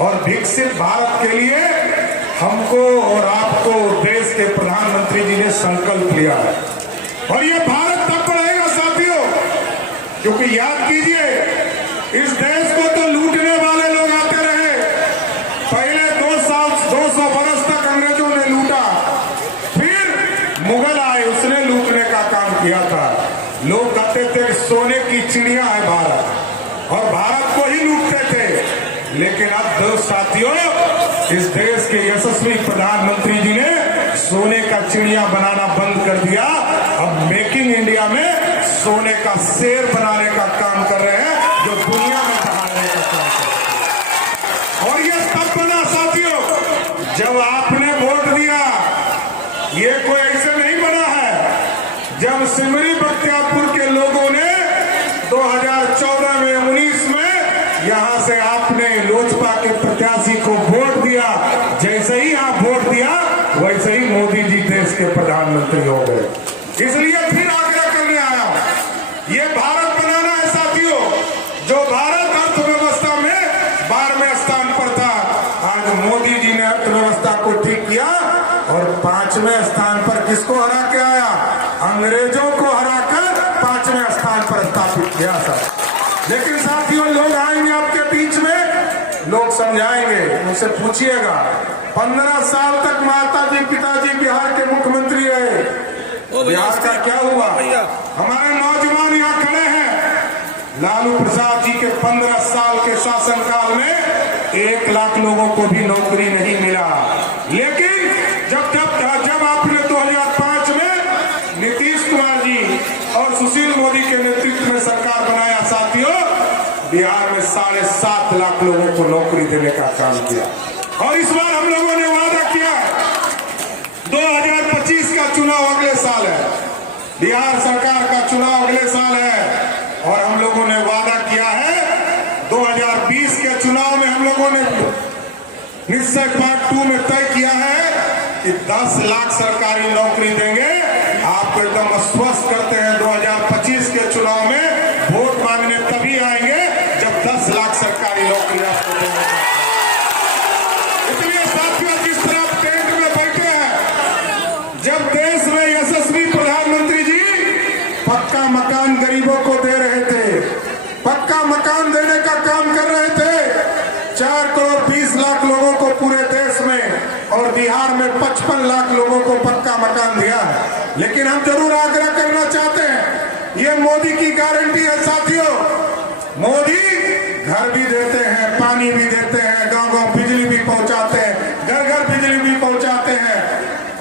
और विकसित भारत के लिए हमको और आपको देश के प्रधानमंत्री जी ने संकल्प लिया है। और ये भारत तब बढ़ेगा साथियों, क्योंकि याद कीजिए, इस देश को तो लूटने वाले लोग आते रहे। पहले 200 बरस तक अंग्रेजों ने लूटा, फिर मुगल आए, उसने लूटने का काम किया था। लोग कहते थे कि सोने की चिड़िया है भारत, और भारत को ही लूटते थे। लेकिन अब दोस्त साथियों, इस देश के यशस्वी प्रधानमंत्री जी ने सोने का चिड़िया बनाना बंद कर दिया। अब मेकिंग इंडिया में सोने का शेर बनाने का काम कर रहे हैं, जो दुनिया में बढ़ाने का काम कर रहे हैं। और ये तब बना साथियों जब आपने वोट दिया। ये कोई ऐसे नहीं बना है। जब सिमरी बख्तियारपुर के लोगों ने 2014 में 19 में यहां से आपने लोजपा के प्रत्याशी को वोट दिया, जैसे ही आप वोट दिया वैसे ही मोदी जी देश के प्रधानमंत्री हो गए। इसलिए फिर आग्रह करने आया, ये भारत बनाना है साथियों, जो भारत अर्थव्यवस्था में 12वें स्थान पर था। आज मोदी जी ने अर्थव्यवस्था को ठीक किया और 5वें स्थान पर किसको हरा के आया? अंग्रेजों को हराकर 5वें स्थान पर स्थापित किया था। लेकिन साथियों, लोग आएंगे आपके बीच में, लोग समझाएंगे, उनसे पूछिएगा। 15 साल तक माता जी पिताजी बिहार के मुख्यमंत्री रहे, बिहार का क्या हुआ? हमारे नौजवान यहाँ खड़े हैं। लालू प्रसाद जी के 15 साल के शासनकाल में 1 लाख लोगों को भी नौकरी नहीं मिला। लेकिन जब आपने 2005 में नीतीश कुमार जी और सुशील मोदी के नेतृत्व में सरकार बनाया साथियों, बिहार में 7.5 लाख लोगों को नौकरी देने का काम किया। और इस बार हम लोगों ने वादा किया, 2025 का चुनाव अगले साल है, बिहार सरकार का चुनाव अगले साल है। और हम लोगों ने वादा किया है 2020 के चुनाव में हम लोगों ने निश्चय पार्ट 2 में तय किया है कि 10 लाख सरकारी नौकरी देंगे। आपको एकदम आश्वस्त करते हैं, 2025 के चुनाव में वोट मांगने तभी आएंगे जब 10 लाख सरकारी नौकरी आपको देंगे। इसलिए साथियों, जिस तरह आप टेंट में बैठे हैं, जब देश में यशस्वी प्रधानमंत्री जी पक्का मकान गरीबों को दे रहे थे, पक्का मकान देने का काम कर रहे थे, 4 करोड़ 20 लाख लोगों को पूरे देश में, और बिहार में 55 लाख लोगों को पक्का मकान दिया है। लेकिन हम जरूर आग्रह करना चाहते हैं, ये मोदी की गारंटी है साथियों। मोदी घर भी देते हैं, पानी भी देते हैं, गांव-गांव बिजली भी पहुंचाते हैं, घर-घर बिजली भी पहुंचाते हैं,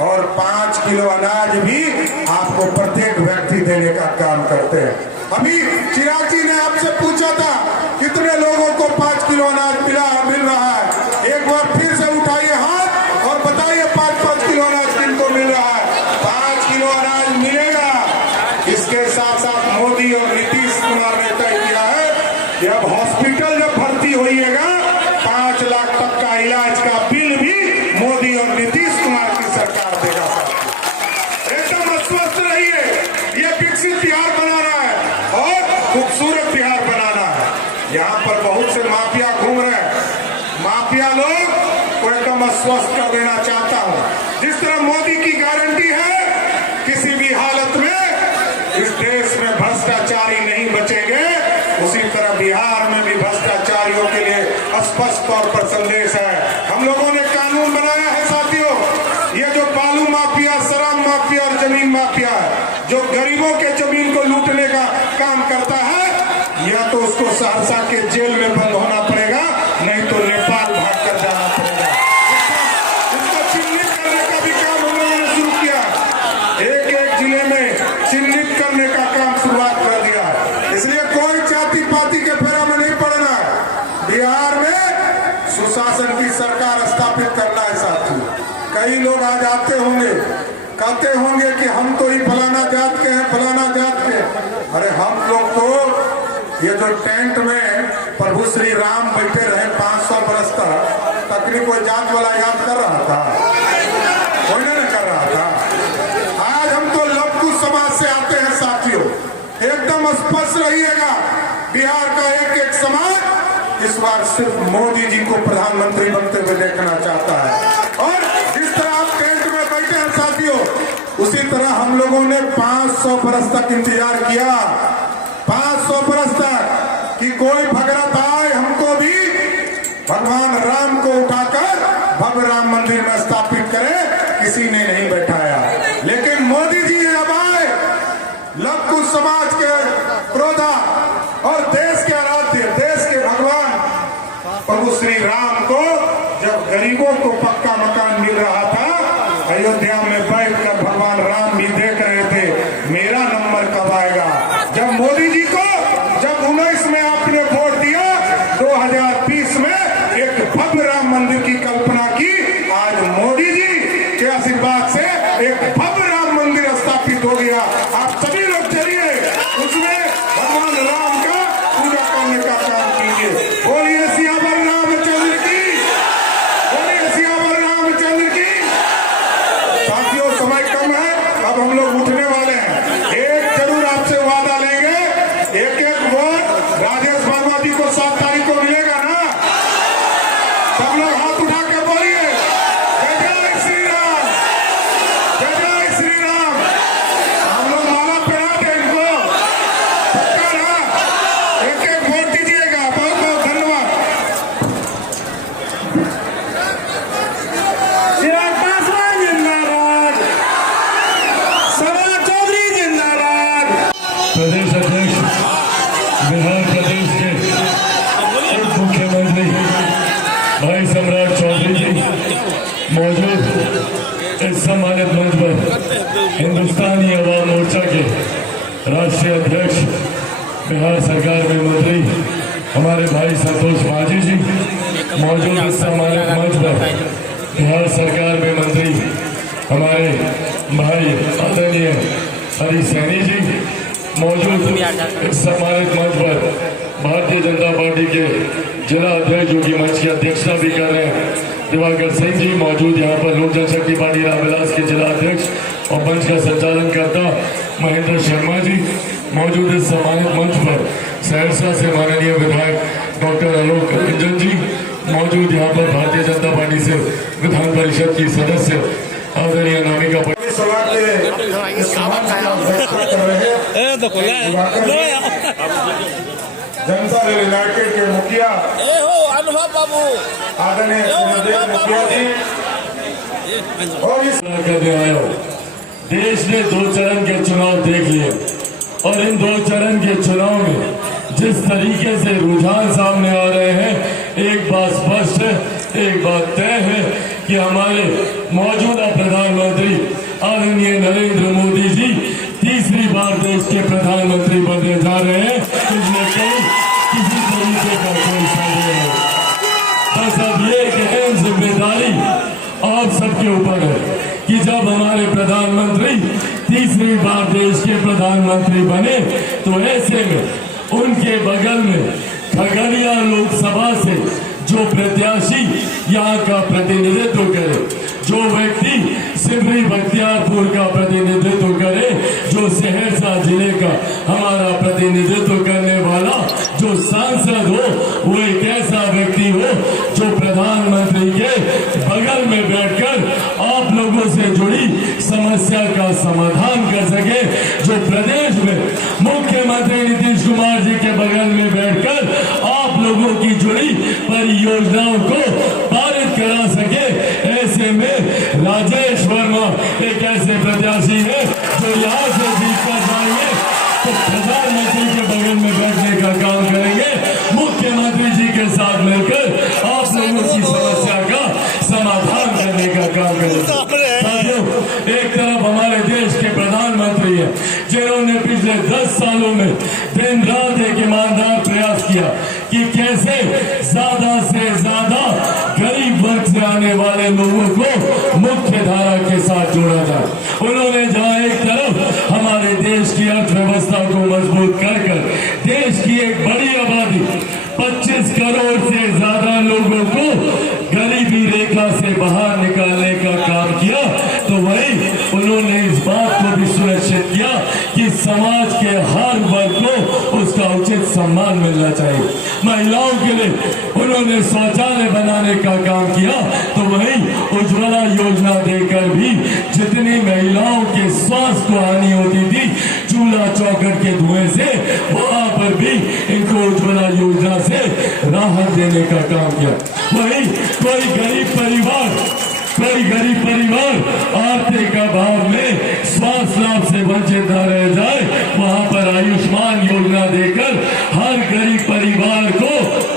और 5 किलो अनाज भी आपको प्रत्येक व्यक्ति देने का काम करते हैं। अभी चिराग जी ने आपसे पूछा था कितने लोगों को 5 किलो अनाज मिल रहा है। एक बार फिर से उठाइए हाथ और बताइए 5-5 किलो अनाज किनको मिल रहा है? 5 किलो अनाज मिलेगा। इसके साथ साथ मोदी और नीतीश कुमार ने तय किया है कि अब हॉस्पिटल जब भर्ती होइएगा, 5 लाख तक का इलाज का बिल भी मोदी और नीतीश कुमार की सरकार देगा। एकदम अस्वस्थ रहिए, ये विकसित बिहार बनाना है और खूबसूरत बिहार बनाना है। यहाँ पर बहुत से माफिया घूम रहे हैं, माफिया लोग को एकदम अस्वस्थ कर देना चाहता हूँ। जिस तरह मोदी की गारंटी है, किसी भी हालत में इस देश में भ्रष्टाचारी नहीं बचेंगे, उसी तरह बिहार में भी भ्रष्टाचारियों के लिए स्पष्ट तौर पर संदेश है। हम लोगों ने कानून बनाया है साथियों, ये जो बालू माफिया, शराब माफिया और जमीन माफिया है, जो गरीबों के जमीन को लूटने का काम करता है, या तो उसको सहरसा के जेल में बंद होना पड़ेगा, नहीं तो नेपाल भाग कर जाना पड़ेगा। इसको चिन्हित करने का भी काम हम लोगों ने शुरू किया, एक जिले में चिन्हित करने का काम शुरुआत कर दिया है। इसलिए कोई जाति पाति के फेरा में नहीं पड़ना है। बिहार में सुशासन की सरकार स्थापित करना है साथियों। कई लोग आज आते होंगे, कहते होंगे कि हम तो ही फलाना जात के हैं, फलाना जात के। अरे हम लोग तो ये जो टेंट में प्रभु श्री राम बैठे रहे 500 बरस तक कोई जात वाला याद कर रहा था? कोई नहीं कर रहा था। आज हम तो लघु समाज से आते हैं साथियों। एकदम स्पष्ट रहिएगा, बिहार का एक समाज इस बार सिर्फ मोदी जी को प्रधानमंत्री बनते हुए देखना चाहता है। और जिस तरह आप टेंट में बैठे हैं साथियों, उसी तरह हम लोगों ने 500 बरस तक इंतजार किया, 500 बरस तक कि कोई भगरत आए हमको भी भगवान राम को उठाकर भव्य राम मंदिर में स्थापित करे, किसी ने नहीं बैठाया। लेकिन मोदी जी अब आए, लव कुश समाज के क्रोधा और देश के आराध्य, देश के भगवान प्रभु श्री राम को जब गरीबों को पक्का मकान मिल रहा था, अयोध्या में बैठकर भगवान राम भी देख रहे थे मेरा नंबर कब आएगा। जब मोदी जी को जब 19 में आपने वोट दिया, 2020 में एक भव्य राम मंदिर की कल्पना की, आज मोदी जी के आशीर्वाद से एक भव्य राम मंदिर स्थापित हो गया। आप सभी लोग चलिए उसमें भगवान राम का पूजा करने का काम कीजिए। बोलिए सियावर रामचंद्र की, बोलिए सियावर रामचंद्र की। साथियों समय कम है, अब हम लोग उठने वाले हैं। एक जरूर आपसे वादा लेंगे, एक वोट राजेश वर्मा जी को 7 तारीख को मिलेगा ना। सब लोग हाथ उठा के बोलिए जय श्री राम, जय श्री राम। हम लोग माला पहनाते इनको, पक्का ना, एक वोट दीजिएगा। बहुत बहुत धन्यवाद। चिराग पासवान जिंदाबाद, सवा चौधरी जिंदाबाद। प्रदेश अध्यक्ष बिहार प्रदेश के उप मुख्यमंत्री भाई सम्राट चौधरी जी मौजूद इस सम्मानित मंच पर हिंदुस्तानी अवाम मोर्चा के राष्ट्रीय अध्यक्ष बिहार सरकार में मंत्री हमारे भाई संतोष मांझी जी मौजूद इस सम्मानित मंच पर बिहार सरकार में मंत्री हमारे भाई आदरणीय हरी सैनी जी मौजूद इस सम्मानित मंच पर भारतीय जनता पार्टी के जिला अध्यक्ष जो कि मंच की अध्यक्षता भी कर रहे हैं दिवाकर सिंह जी मौजूद यहाँ पर लोक जनशक्ति पार्टी रामविलास के जिला अध्यक्ष और मंच का संचालन करता महेंद्र शर्मा जी मौजूद इस सम्मानित मंच पर सहरसा से माननीय विधायक डॉक्टर आलोक रंजन जी मौजूद यहाँ पर भारतीय जनता पार्टी से विधान परिषद की सदस्य आदरणीय नामिका सभा के इस समाज का अध्यक्षता कर रहे हैं जनता दल यूनाइटेड के मुखिया अनुभव बाबू, आदरणीय सुखदेव मुखिया जी। और इस करने आया हूं। देश ने 2 चरण के चुनाव देख लिए और इन 2 चरण के चुनाव में जिस तरीके से रुझान सामने आ रहे हैं, एक बात स्पष्ट है, एक बात तय है कि हमारे मौजूदा प्रधानमंत्री आदरणीय नरेंद्र मोदी जी तीसरी बार देश के प्रधानमंत्री बनने जा रहे हैं। इसमें किसी तरीके का कोई संदेह नहीं। बस अब ये एक अहम जिम्मेदारी आप सबके ऊपर है कि जब हमारे प्रधानमंत्री तीसरी बार देश के प्रधानमंत्री बने तो ऐसे में उनके बगल में खगड़िया लोकसभा से जो प्रत्याशी यहाँ का प्रतिनिधित्व करे, जो व्यक्ति सिमरी बख्तियारपुर का प्रतिनिधित्व करे, जो सहरसा जिले का हमारा प्रतिनिधित्व करने वाला जो सांसद हो, वो एक ऐसा व्यक्ति हो जो प्रधानमंत्री के बगल में बैठकर आप लोगों से जुड़ी समस्या का समाधान कर सके, जो प्रदेश में मुख्यमंत्री नीतीश कुमार जी के बगल में बैठकर आप लोगों की जुड़ी परियोजनाओं को पारित करा सके। ऐसे में राजेश वर्मा एक ऐसे प्रत्याशी है जो यहाँ से जीतकर जाएंगे तो प्रधानमंत्री के बगल में बैठने का काम करेंगे, मुख्यमंत्री जी के साथ मिलकर आप लोगों की समस्या का समाधान करने का काम करेंगे। साथियों, एक तरफ हमारे देश के प्रधानमंत्री हैं जिन्होंने पिछले 10 सालों में दिन रात एक ईमानदार प्रयास किया कि कैसे ज्यादा से ज्यादा गरीब वर्ग से आने वाले लोगों को मुख्य धारा के साथ जोड़ा जाए। उन्होंने जहां एक तरफ हमारे देश की अर्थव्यवस्था को मजबूत कर देश की एक बड़ी आबादी 25 करोड़ से ज्यादा लोगों को गरीबी रेखा से बाहर निकालने का काम किया, तो वही उन्होंने इस बात को भी सुनिश्चित किया कि समाज के हर वर्ग को उसका उचित सम्मान मिलना चाहिए। महिलाओं के लिए उन्होंने शौचालय बनाने का काम किया, तो वहीं उज्ज्वला योजना देकर भी जितनी महिलाओं के स्वास्थ्य को हानि होती थी चूल्हा चौखट के धुएं से, वहां पर भी इनको उज्ज्वला योजना से राहत देने का काम किया। वहीं कोई गरीब परिवार आर्थिक अभाव में स्वास्थ्य लाभ से वंचित न रह जाए, वहां पर आयुष्मान योजना देकर हर गरीब परिवार को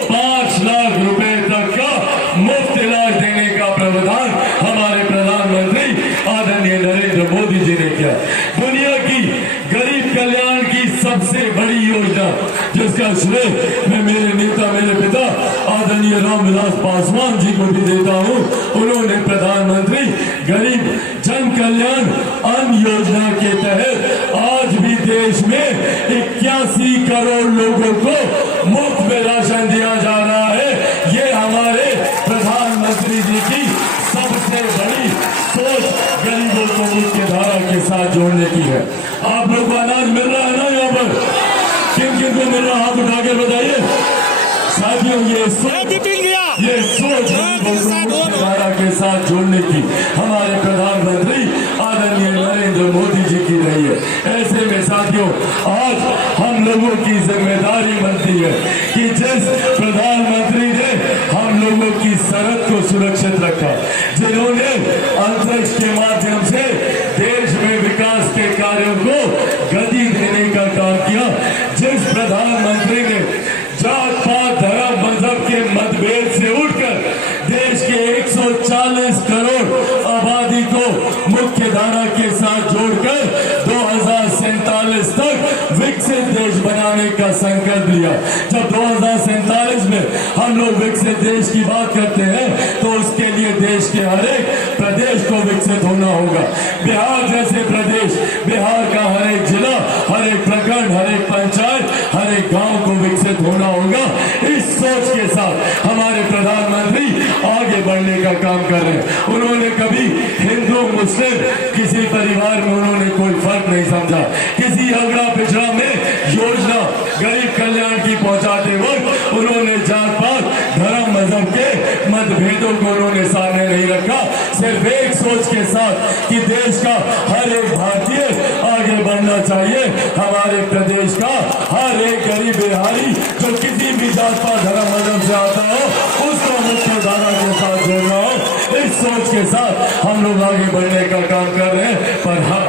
5 लाख रुपए तक का मुफ्त इलाज देने का प्रावधान हमारे प्रधानमंत्री आदरणीय नरेंद्र मोदी जी ने किया। दुनिया की गरीब कल्याण की सबसे बड़ी योजना, जिसका श्रेय मैं मेरे नेता, मेरे पिता आदरणीय रामविलास पासवान जी को भी देता हूं। उन्होंने प्रधानमंत्री गरीब जन कल्याण अन्न योजना के तहत आज भी देश में 81 करोड़ लोगों को मुफ्त में राशन दिया जा रहा है। ये हमारे प्रधानमंत्री जी की सबसे बड़ी सोच गरीबों को मुख्य धारा के साथ जोड़ने की है। आप लोग को अनाज मिल रहा है ना? यहाँ पर किन किन को मिल रहा, हाथ उठा के बताइए। साथियों, ये सोच धारा के साथ जोड़ने की हमारे प्रधानमंत्री आदरणीय नरेंद्र मोदी जी की रही है। ऐसे में साथियों, आज हम लोगों की जिम्मेदारी बनती है कि जिस प्रधानमंत्री ने हम लोगों की सरहद को सुरक्षित रखा, जिन्होंने अंतरिक्ष के माध्यम से देश में विकास के कार्यों को गति देने का काम किया, जिस प्रधानमंत्री ने जात पात धर्म मजहब के मतभेद से उठकर देश के 140 करोड़ आबादी को मुख्य धारा के साथ जोड़कर 2047 तक विकसित देश बनाने का संकल्प लिया। जब 2047 में हम लोग विकसित देश की बात करते हैं तो उसके लिए देश के हर एक प्रदेश को विकसित होना होगा। बिहार जैसे प्रदेश, बिहार का हर एक जिला, हर एक प्रखंड, हर एक पंचायत, हर एक गांव को विकसित होना होगा। इस सोच के साथ हमारे प्रधानमंत्री आगे बढ़ने का काम कर रहे हैं। उन्होंने कभी हिंदू मुस्लिम किसी परिवार में उन्होंने कोई फर्क नहीं समझा। किसी अगड़ा पिछड़ा में योजना गरीब कल्याण की पहुंचाते वक्त उन्होंने जात पात धर्म मजहब के मतभेदों को उन्होंने सामने नहीं रखा। सिर्फ एक सोच के साथ कि देश का हर एक भारतीय आगे बढ़ना चाहिए। हमारे प्रदेश का हर एक गरीब बिहारी जो किसी भी जात पात धर्म मजहब से आता हो उसको मुख्य धारा के साथ जोड़ना हो। इस सोच के साथ हम लोग आगे बढ़ने का काम कर रहे हैं। पर हाँ,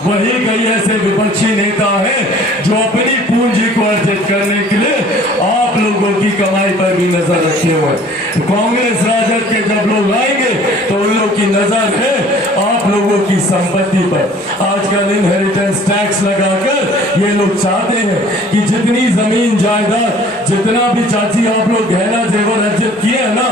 वही कई ऐसे विपक्षी नेता हैं जो अपनी पूंजी को अर्जित करने के लिए आप लोगों की कमाई पर भी नजर रखे हुए। कांग्रेस राजद के जब लोग आएंगे तो उन लोग की नजर है आप लोगों की संपत्ति पर। आजकल इनहेरिटेंस टैक्स लगाकर ये लोग चाहते हैं कि जितनी जमीन जायदाद, जितना भी चाची आप लोग गहना जेवर अर्जित किए हैं ना,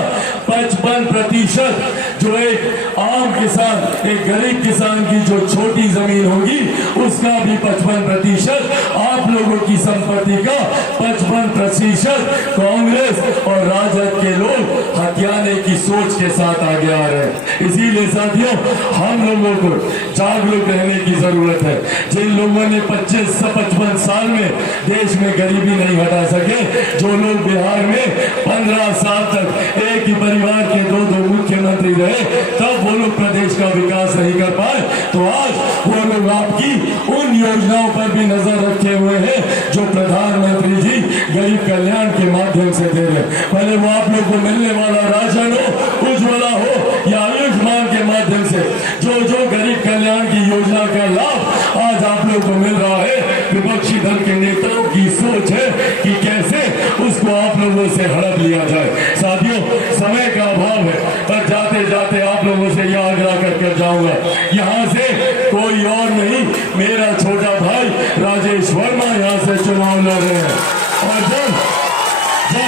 55% जो एक आम किसान, एक गरीब किसान की जो छोटी जमीन होगी उसका भी 55% आप लोगों की संपत्ति का 55% कांग्रेस और राजद के लोग हथियाने की सोच के साथ आगे आ रहे हैं। इसीलिए साथियों, हम लोगों को जागरूक रहने की जरूरत है। जिन लोगों ने 55 साल में देश में गरीबी नहीं हटा सके, जो लोग बिहार में 15 साल तक एक ही परिवार के 2 मुख्यमंत्री रहे, तब वो लोग प्रदेश का विकास नहीं कर पाए, तो आज वो लोग आपकी उन योजनाओं पर भी नजर रखे हुए हैं जो प्रधानमंत्री जी गरीब कल्याण के माध्यम से दे रहे हैं। पहले वो आप लोग को मिलने वाला राशन हो, उज्ज्वला हो या आयुष्मान के माध्यम से जो गरीब कल्याण की योजना का लाभ आज आप लोग को मिल रहा है, विपक्षी दल के नेताओं की सोच है कि कैसे उसको आप लोगों से हड़प लिया जाए। साथियों, समय का अभाव है, पर जाते जाते आप लोगों से यह आग्रह कर जाऊंगा, यहाँ से कोई और नहीं, मेरा छोटा भाई राजेश वर्मा यहाँ से चुनाव लड़ रहे हैं। और जब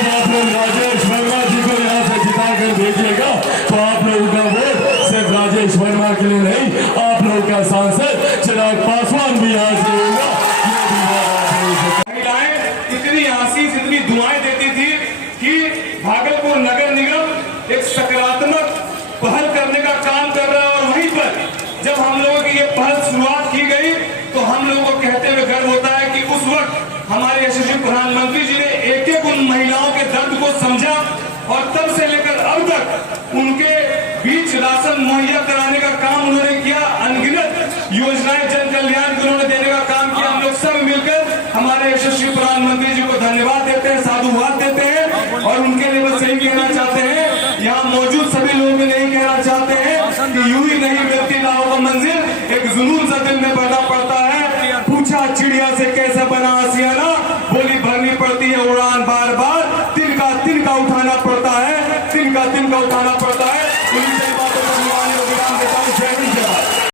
आप लोग राजेश वर्मा जी को यहाँ से जिता कर भेजिएगा तो आप लोगों का वोट सिर्फ राजेश वर्मा के लिए नहीं, आप लोगों का सांसद चिराग पासवान भी यहाँ से होगा। महिलाएं इतनी आशीष, इतनी दुआएं देती थी कि भागलपुर नगर निगम एक सकारात्मक पहल करने का काम कर रहा है। और वहीं पर जब हम लोगों की ये पहल शुरुआत की गई तो हम लोगों को कहते हुए गर्व होता है कि उस वक्त हमारे यशस्वी प्रधानमंत्री जी ने एक उन महिलाओं के समझा और तब से लेकर अब तक उनके बीच राशन मुहैया कराने का काम उन्होंने किया। अनगिनत योजनाएं जन कल्याण की उन्होंने देने का काम किया। हम लोग सब मिलकर हमारे यशस्वी प्रधानमंत्री जी को धन्यवाद देते हैं, साधुवाद देते हैं और उनके लिए बस यही कहना चाहते हैं, यहाँ मौजूद सभी लोग यही कहना चाहते हैं कि यूं ही नहीं मिलती नाव का मंजिल, एक जुनून सा दिल में पैदा पड़ता है। पूछा चिड़िया से कैसे बना आसियाना, बोली भरनी पड़ती है उड़ान बार बार।